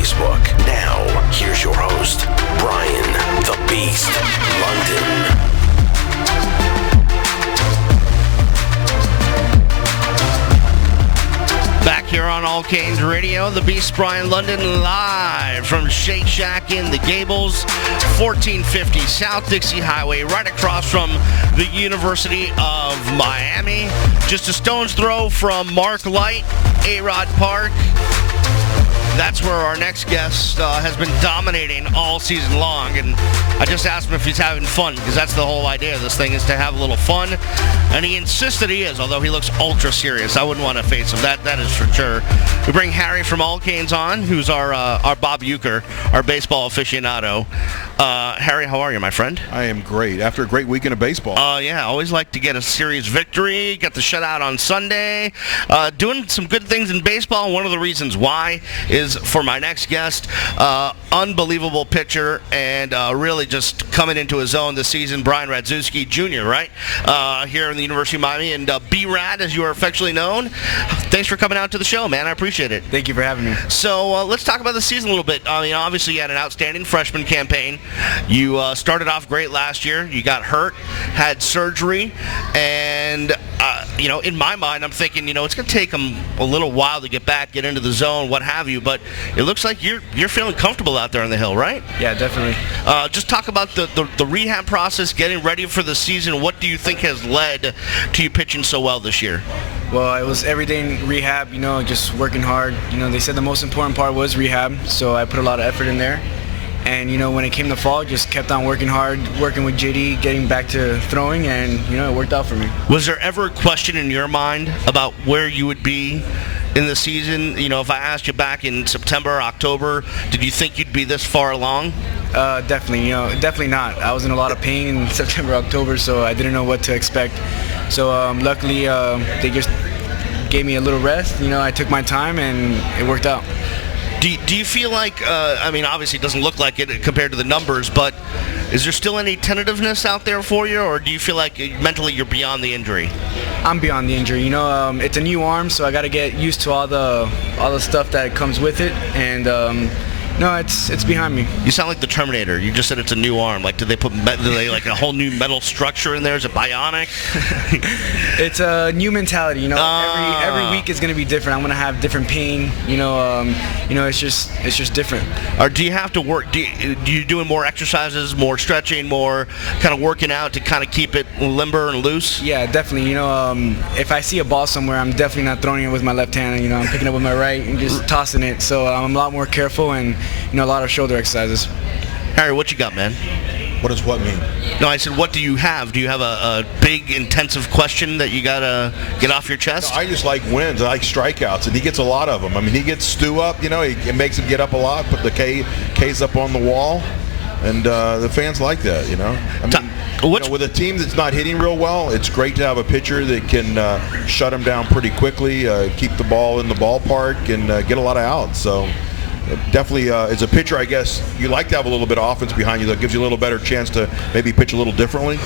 Facebook. Now, here's your host, Brian the Beast London. Back here on allCanesRadio, the Beast Brian London, live from Shake Shack in the Gables, 1450 South Dixie Highway, right across from the University of Miami. Just a stone's throw from Mark Light, A-Rod Park. That's where our next guest has been dominating all season long, and I just asked him if he's having fun, because that's the whole idea of this thing, is to have a little fun, and he insists that he is, although he looks ultra serious. I wouldn't want to face him, that is for sure. We bring Harry from allCanes on, who's our Bob Uecker, our baseball aficionado. Harry, how are you, my friend? I am great. After a great weekend of baseball. Yeah, always like to get a series victory, get the shutout on Sunday, doing some good things in baseball. One of the reasons why is for my next guest, unbelievable pitcher and really just coming into his own this season, Brian Radziewski Jr., right? Here in the University of Miami, and B-Rad, as you are affectionately known. Thanks for coming out to the show, man. I appreciate it. Thank you for having me. So let's talk about the season a little bit. Obviously you had an outstanding freshman campaign. You started off great last year. You got hurt, had surgery, and in my mind, I'm thinking, it's going to take him a little while to get back, get into the zone, what have you. But it looks like you're feeling comfortable out there on the hill, right? Yeah, definitely. Just talk about the rehab process, getting ready for the season. What do you think has led to you pitching so well this year? Well, it was everyday rehab, just working hard. They said the most important part was rehab, so I put a lot of effort in there. And, when it came to fall, just kept on working hard, working with JD, getting back to throwing, and, it worked out for me. Was there ever a question in your mind about where you would be in the season? If I asked you back in September or October, did you think you'd be this far along? Definitely, definitely not. I was in a lot of pain in September, October, so I didn't know what to expect. So luckily, they just gave me a little rest. I took my time, and it worked out. Do you feel like, obviously it doesn't look like it compared to the numbers, but is there still any tentativeness out there for you, or do you feel like mentally you're beyond the injury? I'm beyond the injury. It's a new arm, so I got to get used to all the stuff that comes with it, and no, it's behind me. You sound like the Terminator. You just said it's a new arm. Like, did they put like a whole new metal structure in there? Is it bionic? It's a new mentality. Every week is going to be different. I'm going to have different pain. It's just different. Or do you have to work? Do you doing more exercises, more stretching, more kind of working out to kind of keep it limber and loose? Yeah, definitely. If I see a ball somewhere, I'm definitely not throwing it with my left hand. I'm picking it with my right and just tossing it. So I'm a lot more careful and a lot of shoulder exercises. Harry, what you got, man? What does what mean? No, I said, what do you have? Do you have a big, intensive question that you got to get off your chest? No, I just like wins. I like strikeouts, and he gets a lot of them. He gets Stu up, it makes him get up a lot, put the K's up on the wall, and the fans like that, with a team that's not hitting real well, it's great to have a pitcher that can shut him down pretty quickly, keep the ball in the ballpark, and get a lot of outs. So definitely, as a pitcher, I guess you like to have a little bit of offense behind you that gives you a little better chance to maybe pitch a little differently.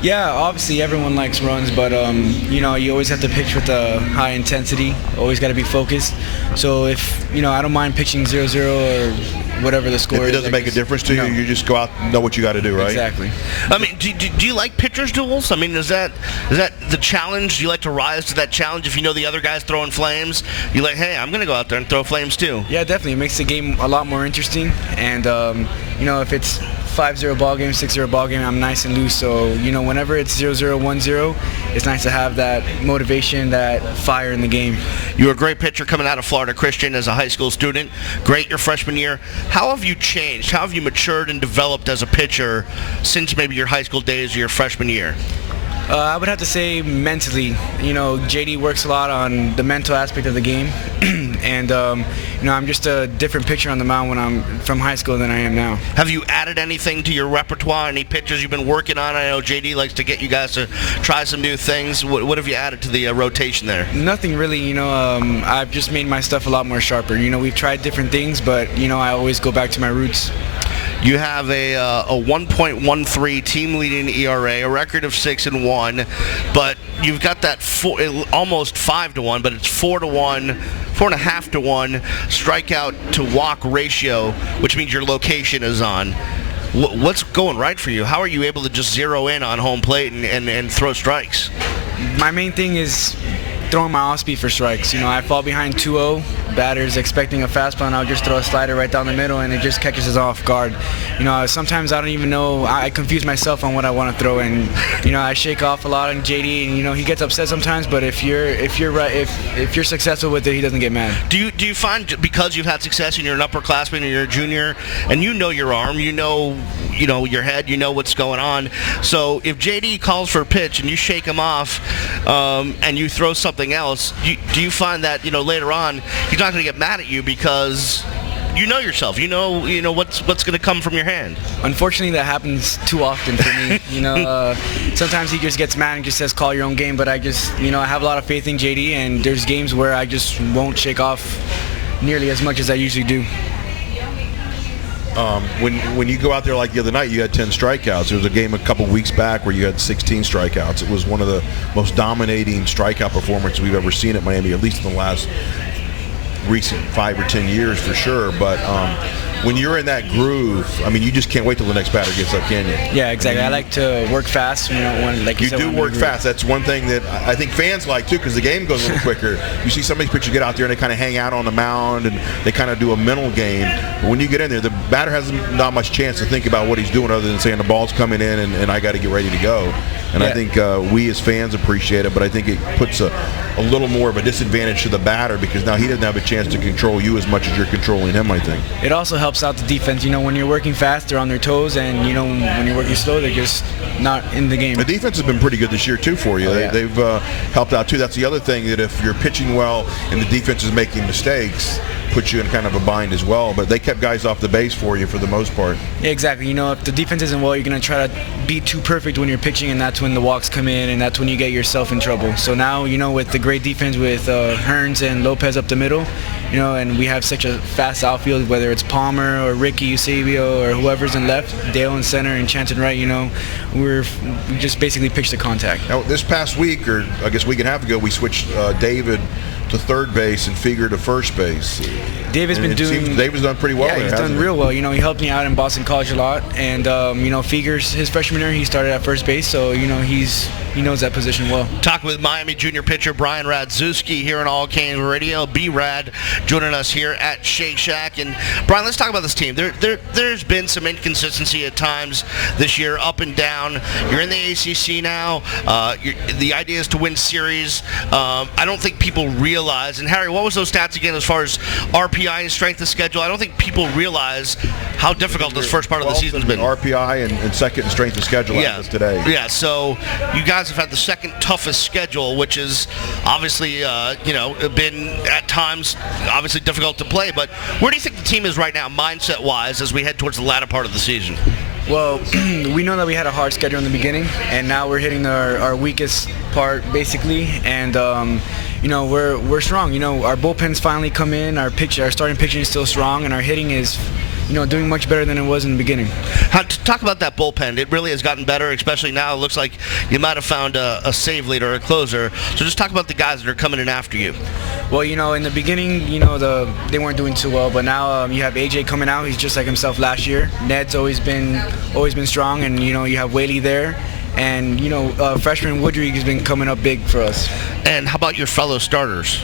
Yeah, obviously everyone likes runs, but you always have to pitch with a high intensity. Always got to be focused. So if I don't mind pitching 0-0 or whatever the score is. If it doesn't make a difference to you, you just go out and know what you got to do, right? Exactly. Do you like pitchers duels? Is that the challenge? Do you like to rise to that challenge if you know the other guy's throwing flames? You're like, hey, I'm going to go out there and throw flames too. Yeah, definitely. It makes the game a lot more interesting. And, if it's 5-0 ball game, 6-0 ball game, I'm nice and loose. So, whenever it's 0-0, 1-0, it's nice to have that motivation, that fire in the game. You were a great pitcher coming out of Florida Christian as a high school student. Great your freshman year. How have you changed? How have you matured and developed as a pitcher since maybe your high school days or your freshman year? I would have to say mentally. JD works a lot on the mental aspect of the game, and I'm just a different pitcher on the mound when I'm from high school than I am now. Have you added anything to your repertoire? Any pitches you've been working on? I know JD likes to get you guys to try some new things. What have you added to the rotation there? Nothing really. I've just made my stuff a lot more sharper. We've tried different things, but I always go back to my roots. You have a 1.13 team-leading ERA, a record of 6-1, but you've got that almost 5-1, but it's 4-1 4.5 to 1 strikeout to walk ratio, which means your location is on. What's going right for you? How are you able to just zero in on home plate and throw strikes? My main thing is throwing my off-speed for strikes. I fall behind 2-0, batter's expecting a fastball, and I'll just throw a slider right down the middle, and it just catches us off guard. Sometimes I don't even know. I confuse myself on what I want to throw, and I shake off a lot on JD, and he gets upset sometimes. But if you're successful with it, he doesn't get mad. Do you find, because you've had success and you're an upperclassman and you're a junior, and you know your arm, you know your head, you know what's going on. So if JD calls for a pitch and you shake him off, and you throw something else, do you find that later on he's not going to get mad at you because you know yourself, you know what's going to come from your hand? Unfortunately, that happens too often for me. Sometimes he just gets mad and just says call your own game, but I just I have a lot of faith in JD, and there's games where I just won't shake off nearly as much as I usually do. When you go out there like the other night, you had 10 strikeouts. There was a game a couple weeks back where you had 16 strikeouts. It was one of the most dominating strikeout performances we've ever seen at Miami, at least in the last recent 5 or 10 years for sure. But when you're in that groove, you just can't wait till the next batter gets up, can you? Yeah, exactly. I like to work fast. You do work fast. That's one thing that I think fans like too, because the game goes a little quicker. You see some of these pitchers get out there and they kind of hang out on the mound and they kind of do a mental game. But when you get in there, the batter has not much chance to think about what he's doing other than saying the ball's coming in and I got to get ready to go. And yeah. I think we as fans appreciate it, but I think it puts a little more of a disadvantage to the batter because now he doesn't have a chance to control you as much as you're controlling him, I think. It also helps out the defense. When you're working fast, they're on their toes, and when you're working slow, they're just not in the game. The defense has been pretty good this year too for you. Yeah. They've helped out too. That's the other thing, that if you're pitching well and the defense is making mistakes, puts you in kind of a bind as well. But they kept guys off the base for you for the most part. Yeah, exactly. If the defense isn't well, you're going to try to be too perfect when you're pitching, and that's when the walks come in, and that's when you get yourself in trouble. So now, with the great defense with Hearns and Lopez up the middle, and we have such a fast outfield, whether it's Palmer or Ricky Eusebio or whoever's in left, Dale in center and Chance in right, we just basically pitch the contact. Now, this past week, or I guess week and a half ago, we switched David to third base and Figure to first base. David's done pretty well. Yeah, he's done real well. He helped me out in Boston College a lot, and Figure's his freshman year he started at first base, so he knows that position well. Talking with Miami junior pitcher Brian Radziewski here on allCanes Radio. B-Rad joining us here at Shake Shack. And Brian, let's talk about this team. There's been some inconsistency at times this year, up and down. You're in the ACC now. The idea is to win series. I don't think people realize, and Harry, what was those stats again as far as RPI and strength of schedule? I don't think people realize how difficult this first part of the season's been. RPI and second in strength of schedule as today. Yeah, so you guys have had the second toughest schedule, which is obviously, been at times obviously difficult to play. But where do you think the team is right now, mindset-wise, as we head towards the latter part of the season? Well, we know that we had a hard schedule in the beginning, and now we're hitting our weakest part, basically. And we're strong. Our bullpen's finally come in. Our starting pitching is still strong, and our hitting is doing much better than it was in the beginning. Talk about that bullpen. It really has gotten better, especially now. It looks like you might have found a save leader, a closer. So just talk about the guys that are coming in after you. Well, in the beginning, they weren't doing too well, but now you have AJ coming out. He's just like himself last year. Ned's always been strong, and you have Whaley there. And freshman Woodry has been coming up big for us. And how about your fellow starters?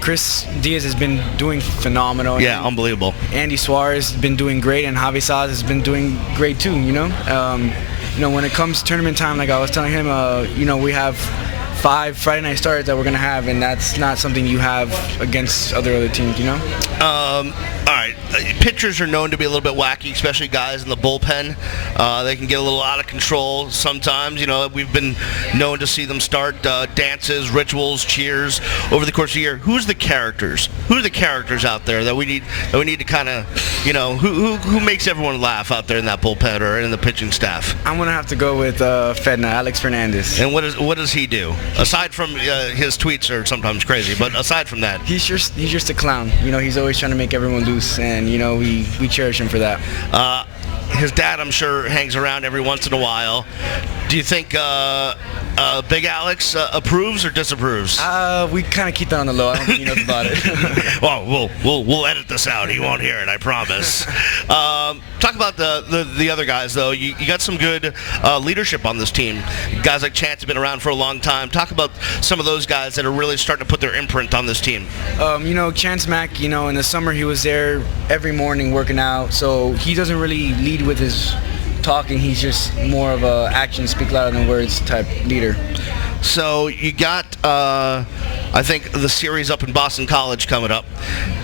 Chris Diaz has been doing phenomenal. Yeah, unbelievable. Andy Suarez has been doing great, and Javi Saz has been doing great too. When it comes to tournament time, like I was telling him, we have 5 Friday night starters that we're gonna have, and that's not something you have against other teams. All right, pitchers are known to be a little bit wacky, especially guys in the bullpen. They can get a little out of control sometimes. We've been known to see them start dances, rituals, cheers over the course of the year. Who's the characters? Who are the characters out there that we need to kind of, who makes everyone laugh out there in that bullpen or in the pitching staff? I'm gonna have to go with Fedna, Alex Fernandez. And what does he do? Aside from his tweets are sometimes crazy, but aside from that, he's just a clown. He's always trying to make everyone loose, and we cherish him for that. His dad, I'm sure, hangs around every once in a while. Do you think Big Alex approves or disapproves? We kind of keep that on the low. I don't think he knows about it. Well, we'll edit this out. He won't hear it, I promise. Talk about the other guys, though. You got some good leadership on this team. Guys like Chance have been around for a long time. Talk about some of those guys that are really starting to put their imprint on this team. Chance Mack, in the summer he was there every morning working out, so he doesn't really lead with his talking. He's just more of a action, speak louder than words type leader. So you got, I think, the series up in Boston College coming up,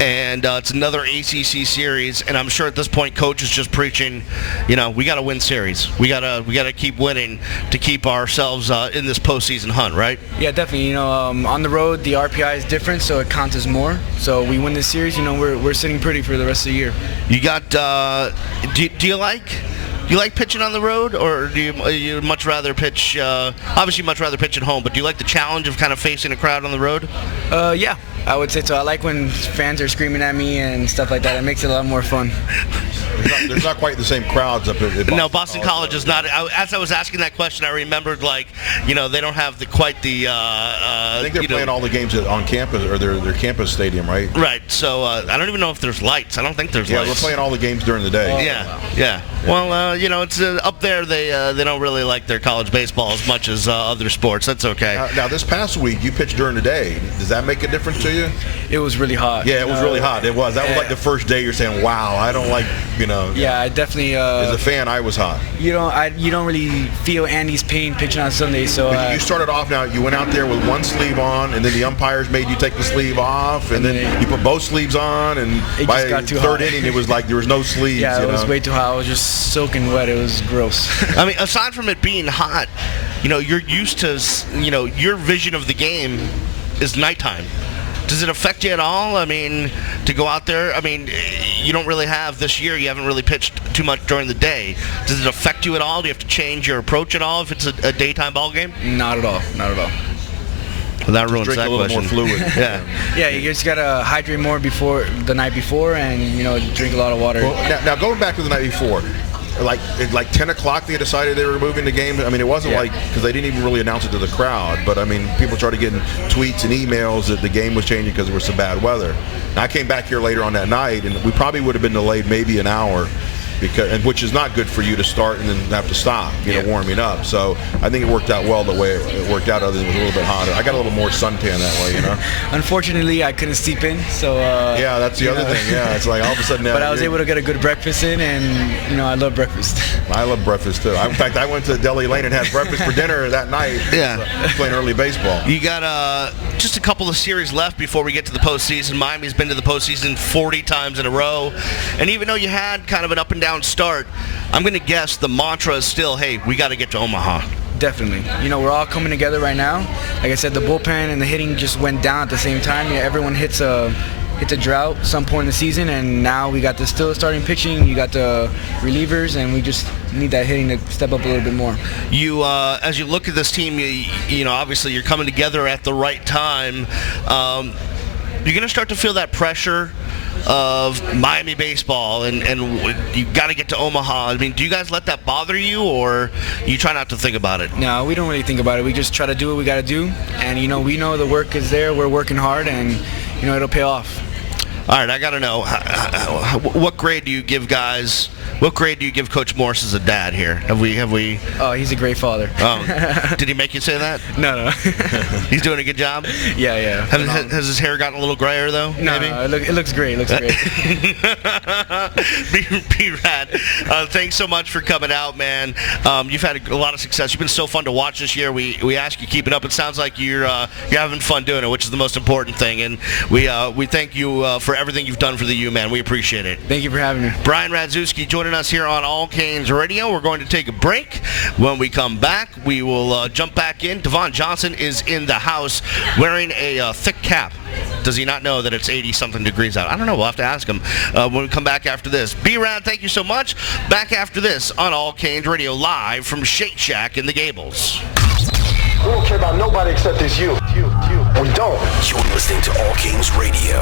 and it's another ACC series. And I'm sure at this point, Coach is just preaching, we got to win series. We gotta keep winning to keep ourselves in this postseason hunt, right? Yeah, definitely. On the road, the RPI is different, so it counts as more. So we win this series. We're sitting pretty for the rest of the year. You got. Do you like pitching on the road, or do you much rather pitch? Obviously, you much rather pitch at home, but do you like the challenge of kind of facing a crowd on the road? Yeah, I would say so. I like when fans are screaming at me and stuff like that. It makes it a lot more fun. There's not quite the same crowds up at Boston. No, Boston College is not. As I was asking that question, I remembered they don't have quite the. I think they're playing all the games on campus or their campus stadium, right? Right. So I don't even know if there's lights. I don't think there's lights. Yeah, we're playing all the games during the day. Yeah. Well, it's up there. They don't really like their college baseball as much as other sports. That's okay. Now, this past week you pitched during the day. Does that make a difference to you? It was really hot. Yeah, it was really hot. It was. That was like the first day you're saying, "Wow, I don't like." Yeah, I definitely. As a fan, I was hot. You don't really feel Andy's pain pitching on Sunday, so. You started off now. You went out there with one sleeve on, and then the umpires made you take the sleeve off, and then you put both sleeves on, and by the third inning, it was like there was no sleeves. Yeah, it was way too hot. I was just soaking wet. It was gross. I mean, aside from it being hot, you're used to, your vision of the game is nighttime. Does it affect you at all? I mean, to go out there, you don't really have this year. You haven't really pitched too much during the day. Does it affect you at all? Do you have to change your approach at all if it's a daytime ball game? Not at all. Not at all. Well, that ruins drink that a little question. more fluid. Yeah, you just gotta hydrate more before the night before, and drink a lot of water. Well, now going back to the night before. Like 10 o'clock they decided they were moving the game. I mean, it wasn't because they didn't even really announce it to the crowd. But, people started getting tweets and emails that the game was changing because there was some bad weather. And I came back here later on that night, and we probably would have been delayed maybe an hour. Which is not good for you to start and then have to stop, warming up. So I think it worked out well the way it worked out, other than it was a little bit hotter. I got a little more suntan that way, Unfortunately, I couldn't sleep in, so. Yeah, that's the other thing. Yeah, it's like all of a sudden. But I was able to get a good breakfast in, and I love breakfast. I love breakfast too. In fact, I went to Deli Lane and had breakfast for dinner that night. Yeah, playing early baseball. You got just a couple of series left before we get to the postseason. Miami's been to the postseason 40 times in a row, and even though you had kind of an up and down start, I'm going to guess the mantra is still, hey, we got to get to Omaha. Definitely. We're all coming together right now. Like I said, the bullpen and the hitting just went down at the same time. Everyone hits a drought some point in the season, and now we got the still starting pitching, you got the relievers, and we just need that hitting to step up a little bit more. You, as you look at this team, obviously you're coming together at the right time. You're going to start to feel that pressure of Miami baseball, and you got to get to Omaha. Do you guys let that bother you, or you try not to think about it? No, we don't really think about it. We just try to do what we got to do, and we know the work is there. We're working hard, and it'll pay off. All right, I got to know, what grade do you give guys? What grade do you give Coach Morse as a dad here? Have we? Oh, he's a great father. Oh, did he make you say that? No. He's doing a good job? Yeah. Has his hair gotten a little grayer, though? No, maybe? It looks great. B-Rad, thanks so much for coming out, man. You've had a lot of success. You've been so fun to watch this year. We ask you keep it up. It sounds like you're having fun doing it, which is the most important thing. And we thank you for everything you've done for the U, man. We appreciate it. Thank you for having me. Brian Radziewski joining us here on allCanesRadio. We're going to take a break. When we come back, we will jump back in. Devon Johnson is in the house wearing a thick cap. Does he not know that it's 80-something degrees out? I don't know. We'll have to ask him when we come back after this. B-Rad, thank you so much. Back after this on allCanes Radio, live from Shake Shack in the Gables. We don't care about nobody except it's you. We don't. You're listening to allCanes Radio.